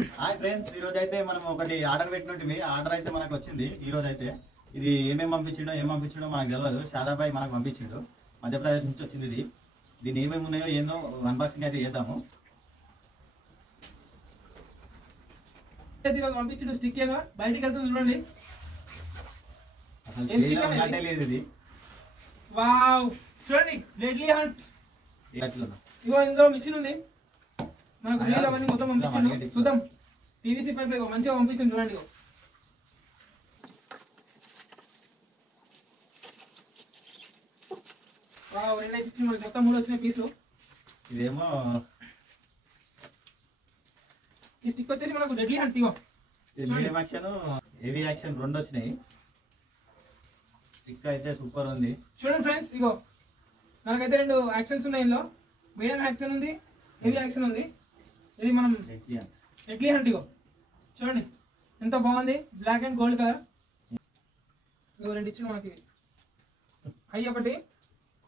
Hi friends, ఈ రోజు అయితే మనం ఒకటి ఆర్డర్ పెట్టినట్టు ఆర్డర్ అయితే మనకు వచ్చింది. ఈ రోజు అయితే ఇది ఏమేమి పంపించిండో మనకు తెలియదు. షాదాబాయ్ మనకు పంపించిండు, మధ్యప్రదేశ్ నుంచి వచ్చింది. ఇది దీని ఏమేమి ఉన్నాయో ఏందో అన్బాక్సింగ్ అయితే చేద్దాము. పంపించిండు స్టిక్ ఏమో బయటికి వెళ్తుంది చూడండి. అసలు లేదు ఇది. వావ్, చూడండి డెడ్లీ హంట్. ఇగో ఇందులో మిషన్ ఉంది, మనకు అవన్నీ మొత్తం పంపించిండు. చూద్దాం. టీవీసీ పైప్ మంచిగా పంపించింది చూడండి. రెండైతే ఇచ్చింది, మొత్తం 3 వచ్చిన పీసు. ఇదేమో ఈ స్టిక్ వచ్చేసి మనకు డెడ్లీ హంట్. ఇగో మీడియం యాక్షన్, హెవీ యాక్షన్ 2 వచ్చినాయి. స్టిక్ అయితే సూపర్ ఉంది. చూడండి ఫ్రెండ్స్, ఇగో మనకైతే 2 యాక్షన్స్ ఉన్నాయి. ఇందులో మీడియం యాక్షన్ ఉంది, హెవీ యాక్షన్ ఉంది. ఇది మనం డెడ్లీ హంట్. ఇగో చూడండి ఎంత బాగుంది, బ్లాక్ అండ్ గోల్డ్ కలర్. ఇగో 2 ఇచ్చిన మనకి. హై ఒకటి.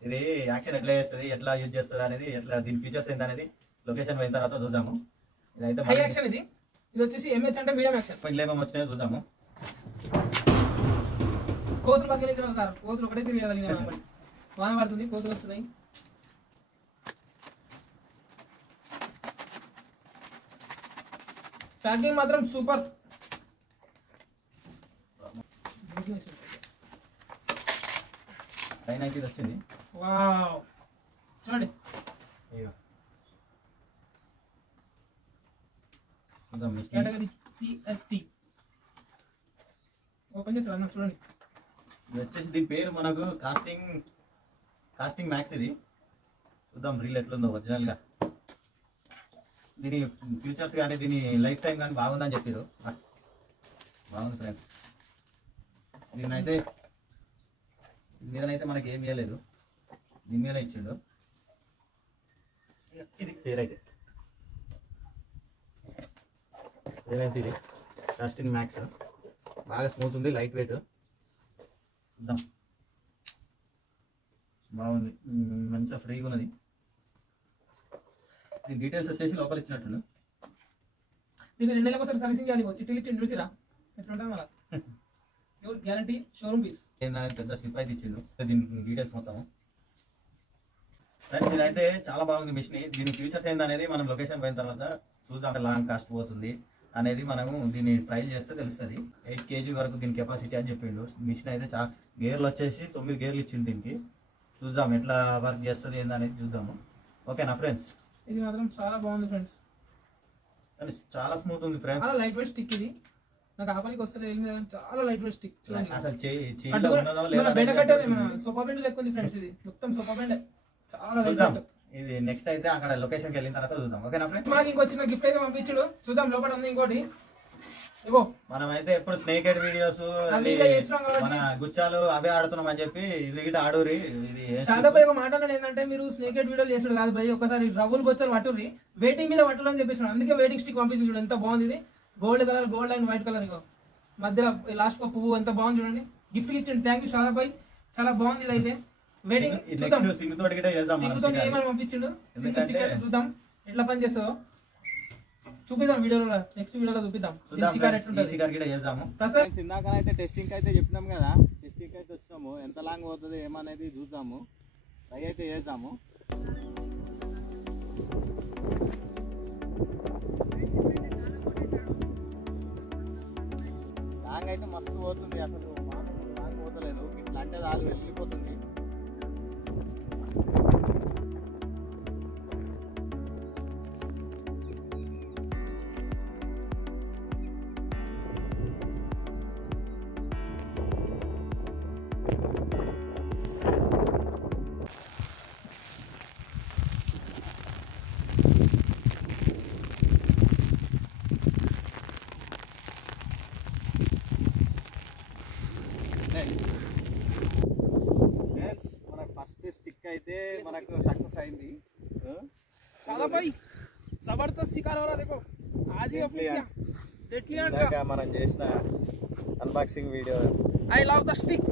ఇది యాక్షన్ ఎట్లా చేస్తుంది, ఎట్లా యూజ్ చేస్తుంది అనేది, ఎట్లా దీని ఫీచర్స్ ఏంటి అనేది లొకేషన్ పోయిన తర్వాత చూద్దాము. ఇదైతే హై యాక్షన్. ఇది వచ్చేసి ఎంహెచ్ అంటే మీడియం యాక్షన్. ఇంట్లో ఏమేమి వచ్చినాయో చూద్దాము. కోతులు పక్కన తిన్నాం సార్, కోతులు ఒకటే తిరిగి వాన పడుతుంది, కోతులు వస్తున్నాయి. ప్యాకింగ్ మాత్రం సూపర్. పైన అయితే ఇది వచ్చింది. వావ్, చూడండి. కేటగిరీ CST ఓపెన్ చేసి అన్న చూడండి. ఇది వచ్చేసి దీని పేరు మనకు కాస్టింగ్ మ్యాక్స్. ఇది చూద్దాం రీల్ ఎట్లుందో ఒరిజినల్ గా. దీని ఫ్యూచర్స్ కానీ దీని లైఫ్ టైం కానీ బాగుందని చెప్పారు. బాగుంది ఫ్రెండ్స్. దీనైతే మీదనైతే మనకి ఏం ఇవ్వలేదు, దీని మీద ఇచ్చిండు. ఇది పేరైతే ఇది కాస్టింగ్ మ్యాక్స్. బాగా స్మూత్ ఉంది, లైట్ వెయిట్. చూద్దాం. బాగుంది, మంచిగా ఫ్రీగా ఉన్నది. దీని డీటెయిల్స్ వచ్చేసి లోపల ఇచ్చినట్టు. దీన్ని 2 నెలలకు ఒకసారి సర్వీసింగ్ చేయాలి. చిట్టి ఇచ్చి చూసిరా ఎట్లుంటుంది మళ్ళీ. Guarantee showroom piece. ఏంటంటే పెద్ద స్లిప్ అయితే ఇచ్చిండు. దీని డీటెయిల్స్ మొత్తం ఫ్రెండ్స్. ఇదైతే చాలా బాగుంది మిషన్. దీని ఫ్యూచర్స్ ఏందనేది మనం లొకేషన్ పోయిన తర్వాత చూద్దాం. లాంగ్ కాస్ట్ పోతుంది అనేది మనము దీన్ని ట్రైల్ చేస్తే తెలుస్తుంది. 8 kg వరకు దీని కెపాసిటీ అని చెప్పిండు. మిషన్ అయితే గేర్లు వచ్చేసి 9 గేర్లు ఇచ్చిండు దీనికి. చూద్దాం ఎట్లా వర్క్ చేస్తుంది ఏందనేది చూద్దాము. ఓకేనా ఫ్రెండ్స్? ఇది మాత్రం చాలా బాగుంది ఫ్రెండ్స్, చాలా స్మూత్ ఉంది ఫ్రెండ్స్. చాలా లైట్ వెయిట్ స్టిక్. ఇది నాకు ఆపనికి వస్తుంది, చాలా లైట్ వెయిట్ స్టిక్. చూడండి అసలు సోఫా బెండ్ లెక్క ఉంది ఫ్రెండ్స్. ఇది మొత్తం సోఫా బెండ్, చాలా లైట్. ఇది నెక్స్ట్ అయితే అక్కడ లొకేషన్కి వెళ్ళిన తర్వాత చూద్దాం. ఓకేనా ఫ్రెండ్స్? మాకు ఇంకో చిన్న గిఫ్ట్ అయితే పంపించాడు, చూద్దాం లోపల ఉంది. ఇంకోటి ఇగో మనం అయితే ఎప్పుడు స్నేక్ హెడ్ వీడియోస్, మన గుచ్చాలు అవే ఆడుతున్నాం అని చెప్పి ఇది గిట్ట ఆడూరి. ఇది శాంతపై ఒక మాట అన్నాడు ఏంటంటే, మీరు స్నేక్ హెడ్ వీడియోలు చేసాడు కాదు భయ్, ఒకసారి రవ్వులు గొచ్చాలు పట్టుర్రి, వెయిటింగ్ మీద పట్టురు అని చెప్పేసి. అందుకే వెయిటింగ్ స్టిక్ పంపించింది. చూడండి ఎంత బాగుంది. ఇది gold colour, gold and white colour. ఇగో మధ్యలో లాస్ట్ ఒక పువ్వు, ఎంత బాగుంది చూడండి. గిఫ్ట్ ఇచ్చింది. థ్యాంక్ యూ శాంతపై, చాలా బాగుంది. ఇది అయితే వెయిటింగ్. ఏమని పంపించిండు చూద్దాం ఎట్లా పని చేస్తుందో చూపిద్దాం వీడియోలో. నెక్స్ట్ వీడియోలో చూపిద్దాం. ఇందాకనైతే టెస్టింగ్ అయితే చెప్పినాం కదా, టెస్టింగ్ అయితే వచ్చినాము. ఎంత లాంగ్ అవుతుంది ఏమనేది చూద్దాము, ట్రై అయితే చేద్దాము. లాంగ్ అయితే మస్తు పోతుంది, అసలు మామూలు లాంగ్ పోతలేదు. ఇట్లా అంటే దాని వెళ్ళిపోతుంది. మనకు ఫస్ట్ స్టిక్ అయితే మనకు సక్సెస్ అయింది. మనం చేసిన unboxing video. I love the stick,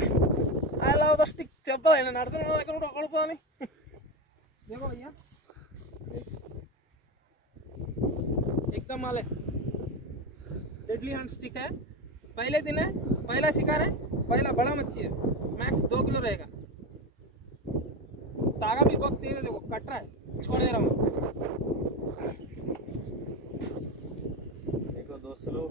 I love the stick. చెప్పాలి నేను అడుగుతాను. एकदम माल है। डेडली हंट स्टिक है। पहले दिन है, पहला शिकार है, पहला बड़ा मच्छी है, मैक्स 2 किलो रहेगा। तागा भी बहुत तेज है, देखो कट रहा है, छोड़ दे रहा हूँ। देखो दोस्तों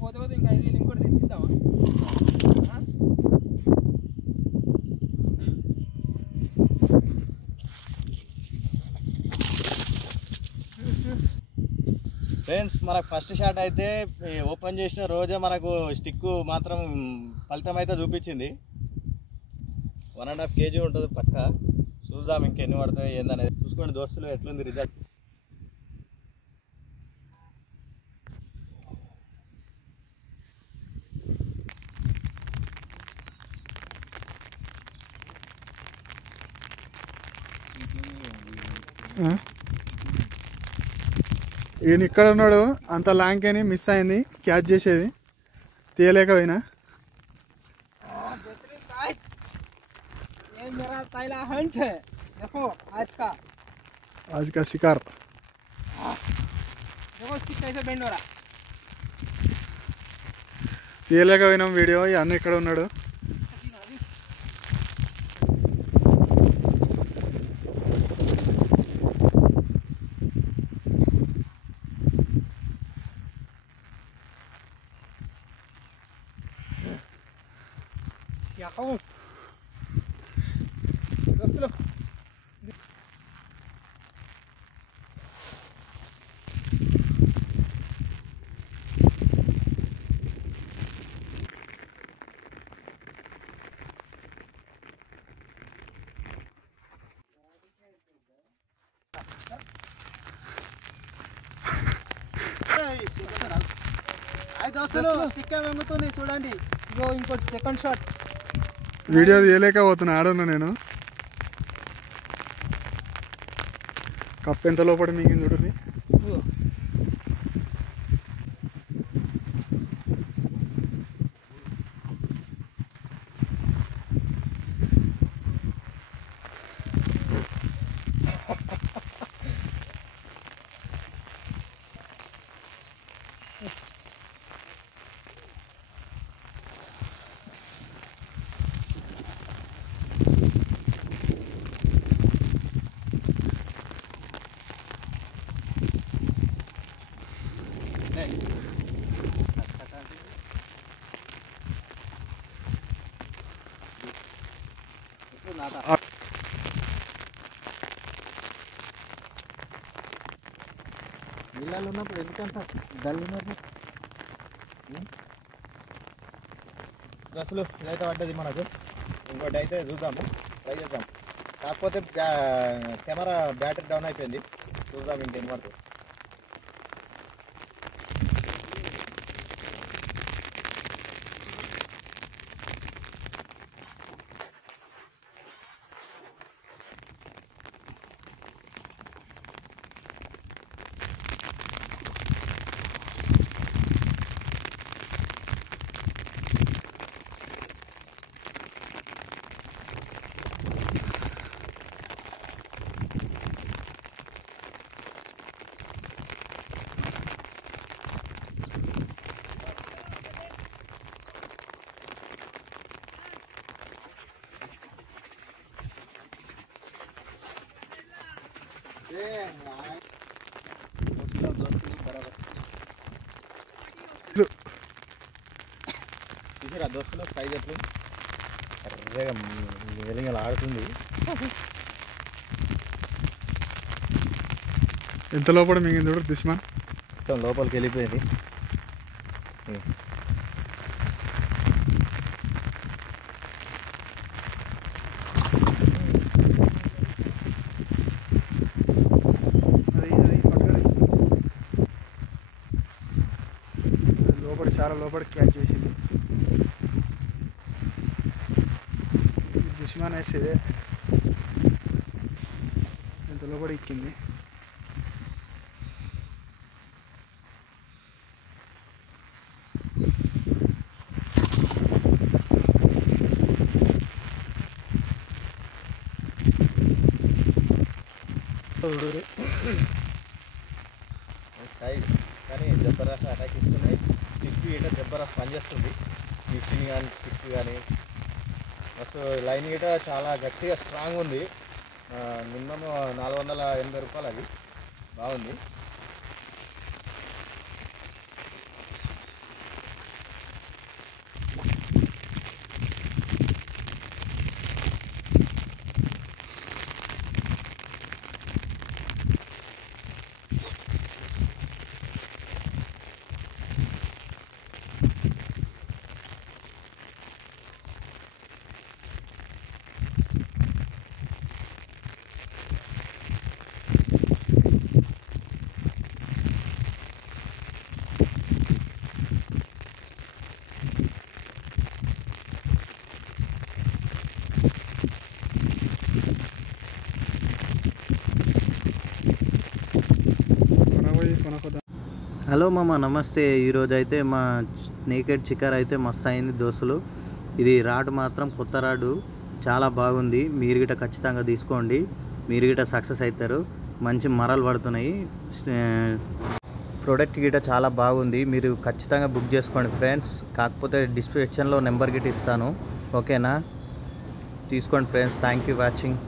పోతే పోతే ఇంకా 5,000 ఇంకోటి తెప్పిద్దామా? ఫ్రెండ్స్ మనకు ఫస్ట్ షాట్ అయితే ఓపెన్ చేసిన రోజే మనకు స్టిక్ మాత్రం ఫలితం అయితే చూపించింది. 1.5 kg ఉంటుంది పక్క. చూద్దాం ఇంకెన్ని పడతాయి ఏందనేది. చూసుకోండి దోస్తులు ఎట్లుంది రిజల్ట్. ఈయన ఇక్కడ ఉన్నాడు, అంత లాంగ్ అని మిస్ అయింది క్యాచ్ చేసేది, తీయలేకపోయినా. ये मेरा पहला हंट है, देखो आज का शिकार. देखो स्टिक कैसे बेंड हो रहा। తీయలేకపోయినాం వీడియో. ఈ అన్న ఇక్కడ ఉన్నాడు. दोस्तों స్టిక్ వెంగుతుంది చూడండి. ఇగో ఇంకోటి సెకండ్ షాట్. వీడియో తీయలేకపోతున్నా, ఆడున్నా నేను. కప్పు ఎంత లోపడి మింగింది చూడండి. నీళ్ళలో ఉన్నప్పుడు ఎందుకంత గల్లినది దోస్తులు. ఇదైతే పడ్డది మనకు. ఇంకోటి అయితే చూద్దాము, ట్రై చేద్దాం. కాకపోతే కెమెరా బ్యాటరీ డౌన్ అయిపోయింది. చూద్దాం ఇంకేం పడుతుంది. చూసారా దోస్తులు సైజ్ ఎట్లు కర్రగా వెలింగలు ఆడుతుంది. ఎంత లోపల మింగింది చూడు దిష్మా. మొత్తం లోపలికి వెళ్ళిపోయింది. లోపల చాలా లోపల క్యాచ్ చేసింది. దుష్మాన్ వేసేదే ఎంత లోపల ఎక్కింది. సైజ్ కానీ జబర్దస్త్ అటాక్ ఇస్తున్నాయి. స్టిక్ గీట జబర్దస్త్ పనిచేస్తుంది. మిషన్ కానీ స్టిక్ కానీ అసలు లైన్ గీట చాలా గట్టిగా స్ట్రాంగ్ ఉంది. మినిమం 480 రూపాయలు. అది బాగుంది. హలో మామ, నమస్తే. ఈరోజు అయితే మా నేకెడ్ చికెన్ అయితే మస్తు అయింది దోస్తులు. ఇది రాడ్ మాత్రం కొత్త రాడు, చాలా బాగుంది. మీరు గిట ఖచ్చితంగా తీసుకోండి, మీరు గిట సక్సెస్ అవుతారు. మంచి మరలు పడుతున్నాయి. ప్రోడక్ట్ గిట చాలా బాగుంది, మీరు ఖచ్చితంగా బుక్ చేసుకోండి ఫ్రెండ్స్. కాకపోతే డిస్క్రిప్షన్లో నెంబర్ గిట ఇస్తాను, ఓకేనా? తీసుకోండి ఫ్రెండ్స్. Thank you watching.